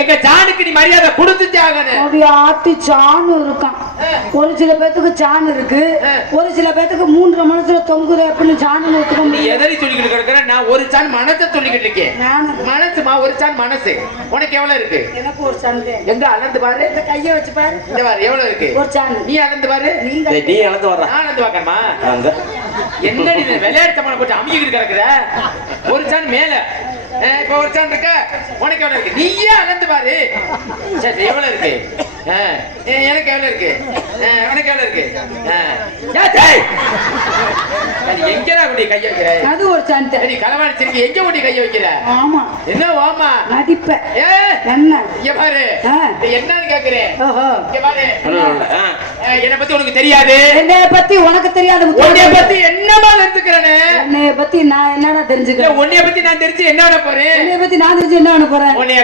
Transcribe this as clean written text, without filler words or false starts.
எங்க ஜானுக்கு நீ மரியாதை கொடுத்துட்டே ஆகணும். அப்படியே ஆத்தி சாணு இருக்கான். ஒரு சில பேத்துக்கு சாணு இருக்கு, ஒரு சில பேத்துக்கு 3 மனசுல தொங்குது அப்படின்னு சாணு ஊத்துக்க நீ எதறி சொல்லிக்கிட்டு கிடக்குற? நான் ஒரு சான் மனசை சொல்லிக்கிட்டு இருக்கேன். மனசுமா ஒரு சான் மனசு. உனக்கு எவ்வளவு இருக்கு? எனக்கு ஒரு சான். எங்க அளந்து பாரு, இந்த கையை வச்சு பாரு. இந்த பாரு எவ்வளவு இருக்கு ஒரு சான். நீ அளந்து பாரு. நீ அளந்து வர்ற, நான் அளந்து பாக்கணுமா? என்னடி விளையாட்டு தமான போட்டு அமுகிட்டு கிடக்குற? ஒரு சான் மேல, இப்ப ஒரு சான் இருக்க. உனக்கு எவ்வளவு இருக்கு? நீயே அளந்து பாரு. சரி எவ்வளவு இருக்கு? எனக்கு எவ்வளவு இருக்கு? உனக்கு எவ்வளவு இருக்கு? எங்கடா கொண்டு கைய வைக்கிற? அது ஒரு சான். நீ களவாணிச்சிருக்க, எங்க கொண்டு கைய வைக்கிற? ஆமா. என்ன வாமா நடிப்ப என்ன? இங்க பாரு, என்னன்னு கேக்குறேன். இங்க பாரு, என்னை பத்தி உனக்கு தெரியாது. என்னைய பத்தி உனக்கு தெரியாது. உன்னைய பத்தி என்னமா தெரிஞ்சுக்கிறேன்னு? என்னைய பத்தி நான் என்னடா தெரிஞ்சுக்கிறேன்? உன்னைய பத்தி நான் தெரிஞ்சு என்ன பண்ண போறேன்? என்னைய பத்தி நான் தெரிஞ்சு என்ன பண்ண போறேன்? உன்னைய